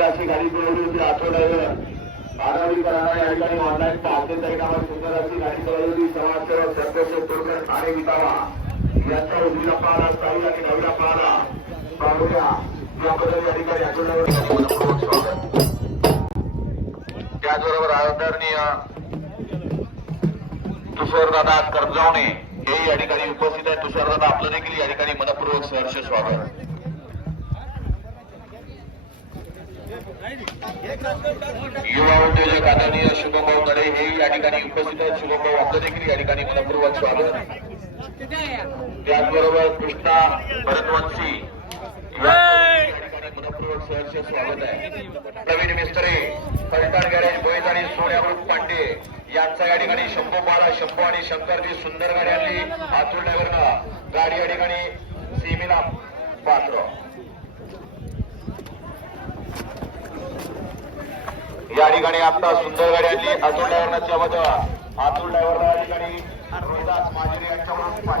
सुंदर गाडी पळवली होती आठवड आगामी करायला या ठिकाणी ऑनलाईन पाहते त्या नावात सुंदर अशी गाडी पळवली होती समाजसेवक संतोष तोडकर ठाणे विसावा यांचा उजवीला पाहला साईल आणि नवऱ्या पाहला पाहूया. याबद्दल या ठिकाणी आठवड्यावर. स्वागत त्याचबरोबर आदरणीय तुषारदादा कर्जावणे हे या ठिकाणी उपस्थित आहेत. तुषारदादा आपलं देखील या ठिकाणी मनपूर्वक सहर्ष स्वागत. युवा उद्योजक आदरणीय शुभमभाऊ नडे हे या ठिकाणी उपस्थित आहेत. शुभमभाऊ आपलं देखील या ठिकाणी मनपूर्वक स्वागत. त्याचबरोबर कृष्णा भरतवंशी मनपूर्वक सहर्ष स्वागत आहे. प्रवीण मिस्त्रे फलटण गॅरेज बोईज आणि सोन्या पांडे यांचा या ठिकाणी शंभू माळा शंभू आणि शंकरची सुंदर गाडी आणली अतुल ड्रायव्हरनं गाडी या ठिकाणी सीमेला पात्र या ठिकाणी आता सुंदर गाडी आणली अतुल ड्रायव्हरच्या बद्दल अतुल ड्रायव्हरला या ठिकाणी रोहिदास माजिरे यांच्याकडून